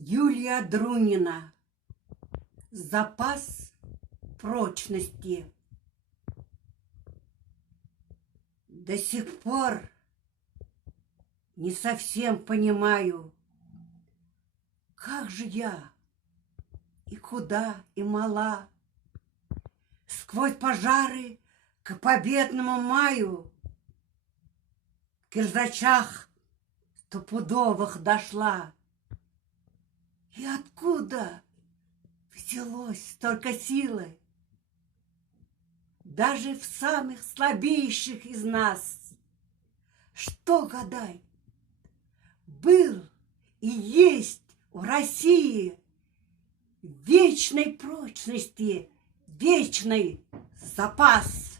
Юлия Друнина. Запас прочности. До сих пор не совсем понимаю, как же я и куда и мала. Сквозь пожары к победному маю в киржачах стопудовых дошла. И откуда взялось столько силы? Даже в самых слабейших из нас. Что гадай, был и есть в России вечной прочности, вечный запас.